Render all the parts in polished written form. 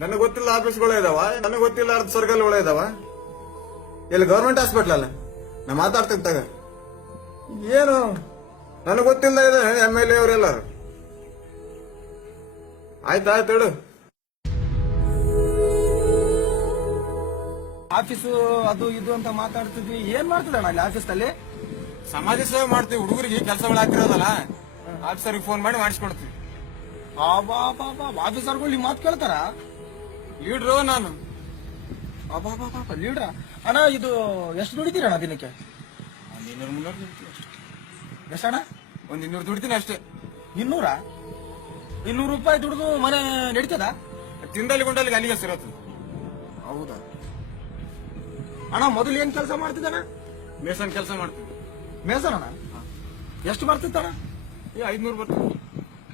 ನನಗೆ ಗೊತ್ತಿಲ್ಲ ಆಫೀಸ್ಗಳು ಇದಾವ, ನನಗೆ ಗೊತ್ತಿಲ್ಲ ಅರ್ಧ ಸರ್ಕಲ್ಗಳು ಇದಾವ. ಇಲ್ಲಿ ಗೌರ್ಮೆಂಟ್ ಹಾಸ್ಪಿಟ್ಲ್ ಅಲ್ಲ, ನಾ ಮಾತಾಡ್ತೀನಿ ತಗ. ಏನು ನನಗೆ ಗೊತ್ತಿಲ್ಲ ಇದೆ MLA ಅವರೆಲ್ಲರು. ಆಯ್ತಾಯ್ತು ಹೇಳು. ಆಫೀಸು ಅದು ಇದು ಅಂತ ಮಾತಾಡ್ತಿದ್ವಿ. ಏನ್ ಮಾಡ್ತಿದ್ದಣ್ಣ ಅಲ್ಲಿ ಆಫೀಸ್ ನಲ್ಲಿ? ಸಮಾಜ ಸೇವೆ ಮಾಡ್ತೀವಿ. ಹುಡುಗರಿಗೆ ಕೆಲಸಗಳು ಹಾಕಿರೋದಲ್ಲ, ಆಫೀಸರ್ಗೆ ಫೋನ್ ಮಾಡಿ ಮಾಡಿಸ್ಕೊಡ್ತೀವಿ. ಆಫೀಸರ್ಗಳು ಈ ಮಾತು ಕೇಳ್ತಾರ? ಲೀಡ್ರು ನಾನು. ಲೀಡ್ರ ಅಣ್ಣ, ಇದು ಎಷ್ಟು ದುಡಿತೀರಣ್ಣ ದಿನಕ್ಕೆ? 200-300 ದುಡ್ತೀನಿ ಅಷ್ಟೇ. ಎಷ್ಟಣ್ಣ? 200 ದುಡ್ತೀನಿ ಅಷ್ಟೇ. 200 ರೂಪಾಯಿ ದುಡಿದು ಮನೆ ನಡೀತದ? ತಿಂದಲ್ಲಿ ಗುಂಡಲ್ಲಿ ಅಲ್ಲಿಗೆ ಸಿರತ್ತು. ಹೌದಾ ಅಣ್ಣ? ಮೊದಲು ಏನ್ ಕೆಲಸ ಮಾಡ್ತಿದ್ದಾನ? ಮೇಸನ್ ಕೆಲಸ ಮಾಡ್ತೀವಿ. ಮೇಸನ್ ಅಣ್ಣ? ಎಷ್ಟು ಬರ್ತಿತ್ತಣ್ಣ? 500 ಬರ್ತದೆ.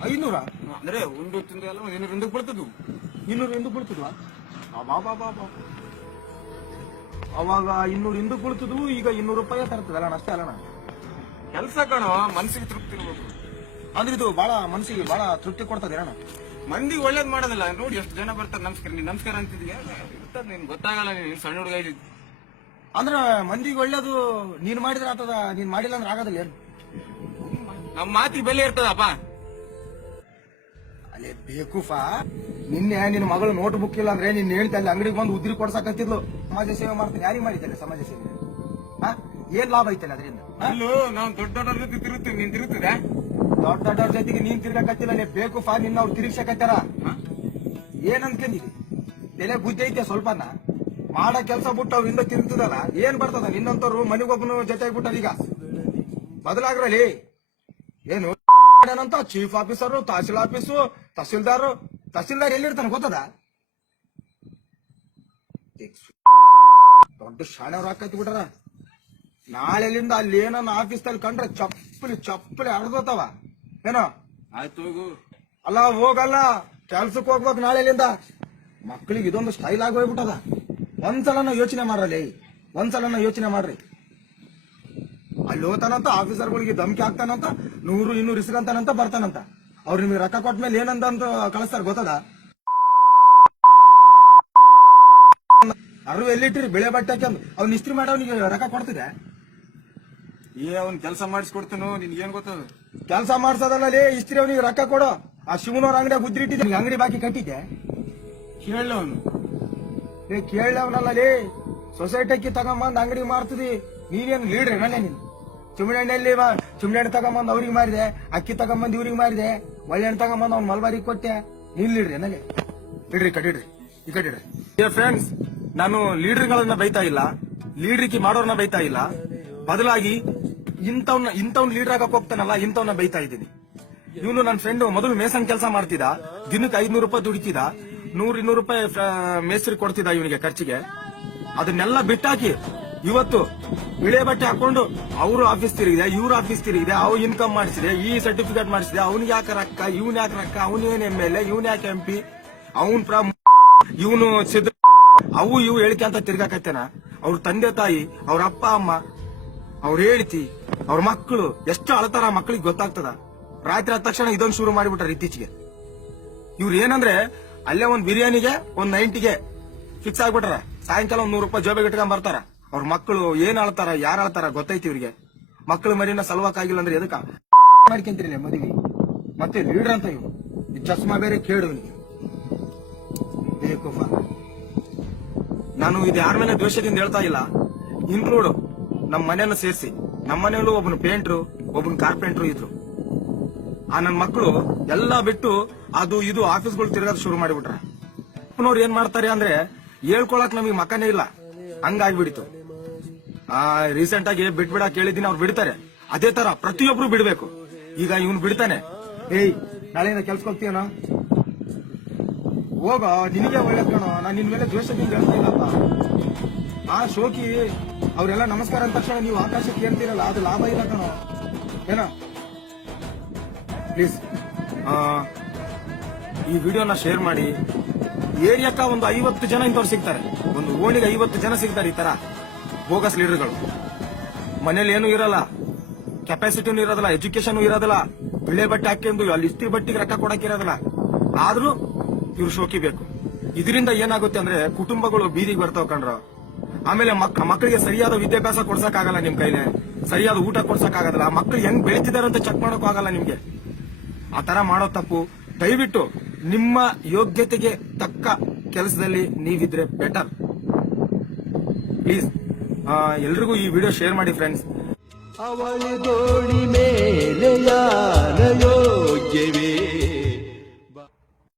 500? ಅಂದ್ರೆ ಒಂದು ತಿಂದ ಎಲ್ಲ 200 ಬರ್ತದ್ದು. 200 ಹಿಂದಕ್ಕೆ ಬೀಳ್ತಿದ್ವಾ? ಅವಾಗ 200 ಹಿಂದಕ್ಕೆ ಬೀಳ್ತಿದ್ವು, ಈಗ 200 ರೂಪಾಯಿ ತರ್ತದಲ್ಲ ಅಣ್ಣ? ಅಷ್ಟೇ ಅಲ್ಲಣ್ಣ? ಕೆಲಸ ಕಾಣೋ, ಮನ್ಸಿಗೆ ತೃಪ್ತಿ ಇರ್ಬೇಕು. ಅಂದ್ರೆ ಇದು ಬಹಳ ಮನಸ್ಸಿಗೆ ಬಹಳ ತೃಪ್ತಿ ಕೊಡ್ತದೆ ಅಣ್ಣ. ಮಂದಿಗೆ ಒಳ್ಳೇದ್ ಮಾಡೋದಿಲ್ಲ. ನೋಡಿ ಎಷ್ಟು ಜನ ಬರ್ತಾರೆ. ನಮಸ್ಕಾರ, ನೀನ್ ನಮಸ್ಕಾರ ಅಂತಿದ್ಯಾ ಇರ್ತದ, ನಿನ್ ಗೊತ್ತಾಗಲ್ಲ. ನೀನ್ ಸಣ್ಣ ಹುಡುಗ ಇದ್ದಿದ್ದು. ಅಂದ್ರ ಮಂದಿಗೆ ಒಳ್ಳೇದು ನೀನ್ ಮಾಡಿದ್ರೆ ಆಗ್ತದ, ನೀನ್ ಮಾಡಿಲ್ಲ ಅಂದ್ರೆ ಆಗೋದಿಲ್ಲ ಏನು? ನಮ್ ಮಾತಿಗೆ ಬೆಲೆ ಇರ್ತದಪ್ಪ. ಅಲ್ಲೇ ಬೇಕುಫಾ, ನಿನ್ನೆ ನಿನ್ನ ಮಗಳು ನೋಟ್ ಬುಕ್ ಇಲ್ಲ ಅಂದ್ರೆ ನಿನ್ನ ಹೇಳ್ತಾ ಅಲ್ಲಿ ಅಂಗಡಿಗೆ ಬಂದು ಉದ್ರಿ ಕೊಡ್ಸಕತ್ತಿದ್ಲು. ಸಮಾಜ ಸೇವೆ ಮಾಡ್ತೀನಿ. ಯಾರಿಗೆ ಮಾಡಿದ್ದೇನೆ ಸಮಾಜ ಸೇವೆ? ಏನ್ ಲಾಭ ಐತಲ್ಲ ಅದರಿಂದ? ಅಲ್ಲೂ ನಾವು ದೊಡ್ಡವ್ರ ಜೊತೆ ತಿರುಗ್ತೀವಿ, ನೀನ್ ತಿರುಗ್ತಿದೆ. ದೊಡ್ಡವ್ರ ಜೊತೆಗೆ ನೀನ್ ತಿರ್ಗಕತ್ತಿಲ್ಲ. ಅಲ್ಲೇ ಬೇಕುಫಾ, ನಿನ್ನ ಅವ್ರು ತಿರುಗ್ಸಕತ್ತಾರ. ಏನ್ ಅನ್ಕೊಂಡಿದಿ? ತಲೆ ಬುದ್ಧಿ ಐತೆ ಸ್ವಲ್ಪನ? ಮಾಡೋ ಕೆಲಸ ಬಿಟ್ಟು ಅವ್ರಿಂದ ತಿರುಗ್ತದಲ್ಲ, ಏನ್ ಬರ್ತದ? ನಿನ್ನಂತವ್ರು ಮನೆಗೊಬ್ಬನು ಜೊತೆ ಆಗ್ಬಿಟ್ಟದ. ಈಗ ಬದಲಾಗ್ರಲ್ಲಿ ಏನು ಅಂತ chief officer, tehsil office, tehsildar ಎಲ್ಲಿರ್ತಾನೆ ಗೊತ್ತದ? ದೊಡ್ಡ ಶಾಣೆವ್ರು ಹಾಕೈತಿ ಬಿಟ್ಟಾರ. ನಾಳೆಲಿಂದ ಅಲ್ಲಿ ಏನನ್ನ ಆಫೀಸ್ದಲ್ಲಿ ಕಂಡ್ರೆ ಚಪ್ಪಲಿ ಹಡ್ದೋತಾವ ಏನೋ. ಆಯ್ತು ಅಲ್ಲ ಹೋಗಲ್ಲ, ಕೆಲ್ಸಕ್ಕೆ ಹೋಗ್ಬೇಕು ನಾಳೆಲಿಂದ. ಮಕ್ಕಳಿಗೆ ಇದೊಂದು ಸ್ಟೈಲ್ ಆಗಿ ಹೋಗ್ಬಿಟ್ಟದ. ಒಂದ್ಸಲನ ಯೋಚನೆ ಮಾಡ್ರಲ್ಲಿ, ಒಂದ್ಸಲನ ಯೋಚನೆ ಮಾಡ್ರಿ. ಅಲ್ಲಿ ಹೋತಾನಂತ ಆಫೀಸರ್ಗಳಿಗೆ ಧಮಕಿ ಹಾಕ್ತಾನಂತ, 100-200 ಇಸ್ಕಂತಾನಂತ, ಬರ್ತಾನಂತ. ಅವ್ರು ನಿಮ್ಗೆ ರೊಕ್ಕ ಕೊಟ್ಟ ಮೇಲೆ ಏನಂತ ಕಳಿಸ್ತಾರ ಗೊತ್ತದ? ಅರು ಎಲ್ಲಿಟ್ಟಿರಿ ಬೆಳೆ ಬಟ್ಟೆ ಹಾಕಿ ಅವ್ನ ಇಸ್ತ್ರಿ ಮಾಡೋನಿಗೆ ರೊಕ್ಕ ಕೊಡ್ತಿದೆ? ಅವ್ನ್ ಕೆಲಸ ಮಾಡಿಸ್ಕೊಡ್ತೀನೋ, ನಿನ್ಗೆ ಏನ್ ಗೊತ್ತದ? ಕೆಲಸ ಮಾಡ್ಸೋದಲ್ಲ ಲೇ, ಇಸ್ತ್ರಿ ಅವನಿಗೆ ರೊಕ್ಕ ಕೊಡು. ಆ ಶಿವನವ್ರ ಅಂಗಡಿಯಾಗ ಉದ್ರಿ ಇಟ್ಟಿದ್ದೀನಿ, ಅಂಗಡಿ ಬಾಕಿ ಕಟ್ಟಿದ್ದೆ. ಕೇಳ ಅವನು. ಕೇಳವನಲ್ಲ ಲೇ, ಸೊಸೈಟಿಗೆ ತಗೊಂಬಂದ್ ಅಂಗಡಿ ಮಾರ್ತಿದಿ. ನೀನೇನು ಲೀಡ್ರಿ ನನ್ನೇ? ನೀನು ಚುಮ್ಮಿಣ್ಣೆಯಲ್ಲಿ ಚುಮ್ಮಿಣ್ಣೆ ತಗೊಂಬಂದ್ ಅವ್ರಿಗೆ ಮಾರಿದೆ, ಅಕ್ಕಿ ತಗೊಂಬಂದ್ ಇವ್ರಿಗೆ ಮಾರಿದೆ, ಒಳ್ಳೆ ಹಣ್ಣು ತಗೊಂಬಂದ್ ಅವ್ನ ಮಲ್ಬಾರಿಗೆ ಕೊಟ್ಟೆ. ನೀನ್ ಲೀಡ್ರಿ ನನ್ನೇ? ಇಡ್ರಿ ಕಟ್ಟಿಡ್ರಿ, ಈ ಕಟ್ಟಿಡ್ರಿ. ಫ್ರೆಂಡ್ಸ್, ನಾನು ಲೀಡರ್ಗಳನ್ನ ಬೈತಾ ಇಲ್ಲ, ಲೀಡ್ರಿಕಿ ಮಾಡೋರ್ನ ಬೈತಾ ಇಲ್ಲ. ಬದಲಾಗಿ ಇಂಥವ್ನ ಲೀಡರ್ ಆಗಕ್ ಹೋಗ್ತಾನಲ್ಲ, ಇಂಥವ್ನ ಬೈತಾ ಇದ್ದೀನಿ. ಇವನು ನನ್ನ ಫ್ರೆಂಡ್ ಮೊದಲು ಮೇಸನ್ ಕೆಲಸ ಮಾಡ್ತಿದ್ದ, ದಿನಕ್ಕೆ 500 ರೂಪಾಯಿ ದುಡಿತಿದ್ದ, 100-200 ರೂಪಾಯಿ ಮೇಸ್ತ್ರಿ ಕೊಡ್ತಿದ್ದ ಇವನಿಗೆ ಖರ್ಚಿಗೆ. ಅದನ್ನೆಲ್ಲ ಬಿಟ್ಟಾಕಿ ಇವತ್ತು ಇಳೆ ಬಟ್ಟೆ ಹಾಕೊಂಡು ಅವರು ಆಫೀಸ್ ತಿರುಗಿದೆ, ಇವ್ರ ಆಫೀಸ್ ತಿರುಗಿದೆ, ಅವ್ ಇನ್ಕಮ್ ಮಾಡಿಸಿದೆ, ಈ ಸರ್ಟಿಫಿಕೇಟ್ ಮಾಡಿಸಿದೆ, ಅವ್ನಿಗೆ ಯಾಕೆ ರೊಕ್ಕ, ಇವ್ನ ಯಾಕೆ ರೊಕ್ಕ, ಅವನೇನ್ MLA, ಇವ್ನ ಯಾಕೆ MP, ಇವನು ಸಿದ್ಧ, ಅವು ಇವು ಹೇಳಿಕೆ ಅಂತ ತಿರ್ಗಾಕತ್ತೇನ. ಅವ್ರ ತಂದೆ ತಾಯಿ, ಅವ್ರ ಅಪ್ಪ ಅಮ್ಮ, ಅವ್ರ ಹೇಳ್ತಿ, ಅವ್ರ ಮಕ್ಕಳು ಎಷ್ಟು ಅಳತಾರ ಮಕ್ಕಳಿಗೆ ಗೊತ್ತಾಗ್ತದ? ರಾತ್ರಿ ಆದ ತಕ್ಷಣ ಇದೊಂದು ಶುರು ಮಾಡಿಬಿಟ್ಟಾರ ಇತ್ತೀಚೆಗೆ. ಇವ್ರು ಏನಂದ್ರೆ ಅಲ್ಲೇ ಒಂದ್ ಬಿರಿಯಾನಿಗೆ ಒಂದ್ 90ಗೆ ಫಿಕ್ಸ್ ಆಗ್ಬಿಟ್ಟಾರ. ಸಾಯಂಕಾಲ 100 ರೂಪಾಯಿ ಜೋಬಿಗೆ ಇಟ್ಕೊಂಡ್ ಬರ್ತಾರ. ಅವ್ರ ಮಕ್ಕಳು ಏನ್ ಅಳ್ತಾರ, ಯಾರು ಅಳ್ತಾರ ಗೊತ್ತೈತಿ ಇವ್ರಿಗೆ. ಮಕ್ಕಳು ಮರಿನ ಸಲುವಾಗಿಲ್ಲ ಅಂದ್ರೆ ಎದಕ್ಕ ಮಾಡ್ಕೊಂತೀರಿ ಮದುವೆ? ಮತ್ತೆ ಲೀಡರ್ ಅಂತ ಇವ್ ಚಸ್ಮಾ ಬೇರೆ ಕೇಳು ಬೇಕುಫ. ನಾನು ಇದು ಯಾರ ಮೇಲೆ ದ್ವೇಷದಿಂದ ಹೇಳ್ತಾ ಇಲ್ಲ, ಇನ್ಕ್ಲೂಡ್ ನಮ್ಮ ಮನೆಯನ್ನು ಸೇರಿಸಿ. ನಮ್ಮ ಮನೆಯಲ್ಲೂ ಒಬ್ಬನು ಪೇಂಟ್ರು, ಒಬ್ಬನು ಕಾರ್ಪೆಂಟ್ರು ಇದ್ರು. ಆ ನನ್ನ ಮಕ್ಕಳು ಎಲ್ಲಾ ಬಿಟ್ಟು ಅದು ಇದು ಆಫೀಸ್ಗಳು ತಿರ್ಗಾದ ಶುರು ಮಾಡಿಬಿಟ್ರ. ಅಪ್ಪನವ್ರು ಏನ್ ಮಾಡ್ತಾರೆ ಅಂದ್ರೆ ಹೇಳ್ಕೊಳಕ್ ನಮಗೆ ಮಕ್ಕನೇ ಇಲ್ಲ, ಹಂಗಾಗ್ಬಿಡಿತು. ರೀಸೆಂಟ್ ಆಗಿ ಬಿಟ್ಬಿಡಕ್ ಹೇಳಿದ್ದೀನಿ, ಅವ್ರು ಬಿಡ್ತಾರೆ. ಅದೇ ತರ ಪ್ರತಿಯೊಬ್ರು ಬಿಡ್ಬೇಕು. ಈಗ ಇವನು ಬಿಡ್ತಾನೆ, ನಾಳೆಯಿಂದ ಕೆಲ್ಸಕ್ಕೆ ಹೋಗ್ತೀಯನೋ ಹೋಗ, ನಿನಗೆ ಒಳ್ಳೇದ್ ಕಣೋ. ನಾನು ನಿನ್ ಮೇಲೆ ದ್ವೇಷದಿಂದ ಹೇಳ್ತಾ ಇಲ್ಲಪ್ಪ. ಆ ಶೋಕಿ ಅವ್ರೆಲ್ಲ ನಮಸ್ಕಾರ ಅಂದ ತಕ್ಷಣ ನೀವು ಆಕಾಶಕ್ಕೆ ಏರ್ತೀರಲ್ಲ, ಅದು ಲಾಭ ಇಲ್ಲ ಕಣೋ. ಏನೋ ಪ್ಲೀಸ್ ಈ ವಿಡಿಯೋನ ಶೇರ್ ಮಾಡಿ. ಏರಿಯಾಕ್ಕ ಒಂದು 50 ಜನ ಇಂಥವ್ರು ಸಿಗ್ತಾರೆ, ಒಂದು ಓಣಿಗೆ 50 ಜನ ಸಿಗ್ತಾರೆ ಈ ತರ ಬೋಗಸ್ ಲೀಡರ್ಗಳು. ಮನೇಲಿ ಏನು ಇರಲ್ಲ, ಕೆಪಾಸಿಟಿನೂ ಇರೋದಿಲ್ಲ, ಎಜುಕೇಶನ್ ಇರೋದಿಲ್ಲ, ಬಿಳೆ ಬಟ್ಟೆ ಹಾಕೊಂಡು ಅಲ್ಲಿ ಇಸ್ತ್ರಿ ಬಟ್ಟಿಗೆ ರೊಕ್ಕ ಕೊಡಕ್ ಇರೋದಿಲ್ಲ. ಆದ್ರೂ ಇವ್ರು ಶೋಕಿಬೇಕು. ಇದರಿಂದ ಏನಾಗುತ್ತೆ ಅಂದ್ರೆ ಕುಟುಂಬಗಳು ಬೀದಿಗೆ ಬರ್ತಾವ್ ಕಣ್ರ. ಆಮೇಲೆ ಮಕ್ಕಳಿಗೆ ಸರಿಯಾದ ವಿದ್ಯಾಭ್ಯಾಸ ಕೊಡ್ಸಕ್ಕಾಗಲ್ಲ ನಿಮ್ ಕೈಲೇ, ಸರಿಯಾದ ಊಟ ಕೊಡ್ಸಕ್ಕಾಗಲ್ಲ. ಮಕ್ಕಳು ಹೆಂಗ್ ಬೆಳೀತಿದಾರೆ ಅಂತ ಚೆಕ್ ಮಾಡೋಕ್ಕೂ ಆಗಲ್ಲ ನಿಮ್ಗೆ. ಆ ತರ ಮಾಡೋ ತಪ್ಪು. ದಯವಿಟ್ಟು ನಿಮ್ಮ ಯೋಗ್ಯತೆಗೆ ತಕ್ಕ ಕೆಲಸದಲ್ಲಿ ನೀವಿದ್ರೆ ಬೆಟರ್. ಪ್ಲೀಸ್ ಎಲ್ರಿಗೂ ಈ ವಿಡಿಯೋ ಶೇರ್ ಮಾಡಿ ಫ್ರೆಂಡ್ಸ್. ಅವಳಿ ದೋಣಿ ಮೇಲೆ ಯಾರಯೋ